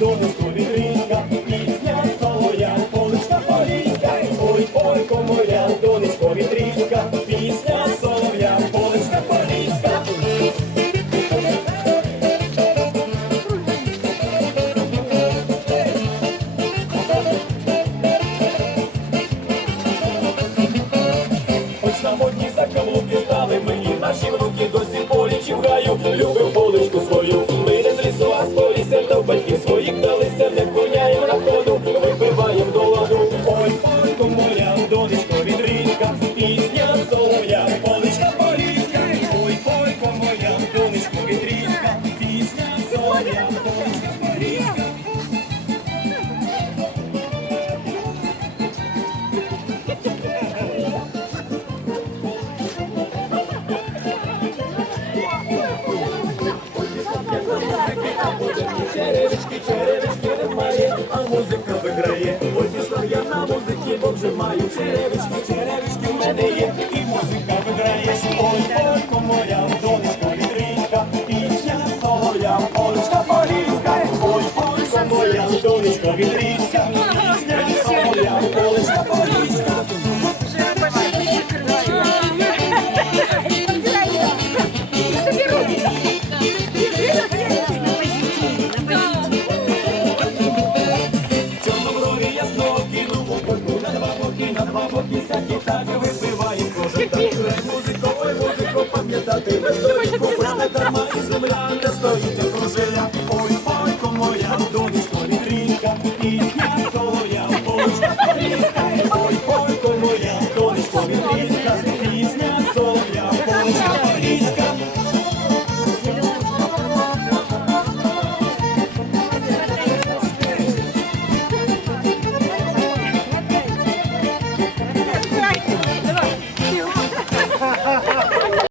до лісу відрізка, пісня своя, поличка полі. Зимаю черевички, черевички в мене є, і музика виграє ой, ой, комоля, донечко вітричка, пісня соля, полечка поліська, ой, ой, моя донечко вітричка. Ой, музико, ой, музико, пам'ятати весторічку, хоч не дарма і земля не стоїть, кружила. Ой, бойко моя, донечко, вітрінка.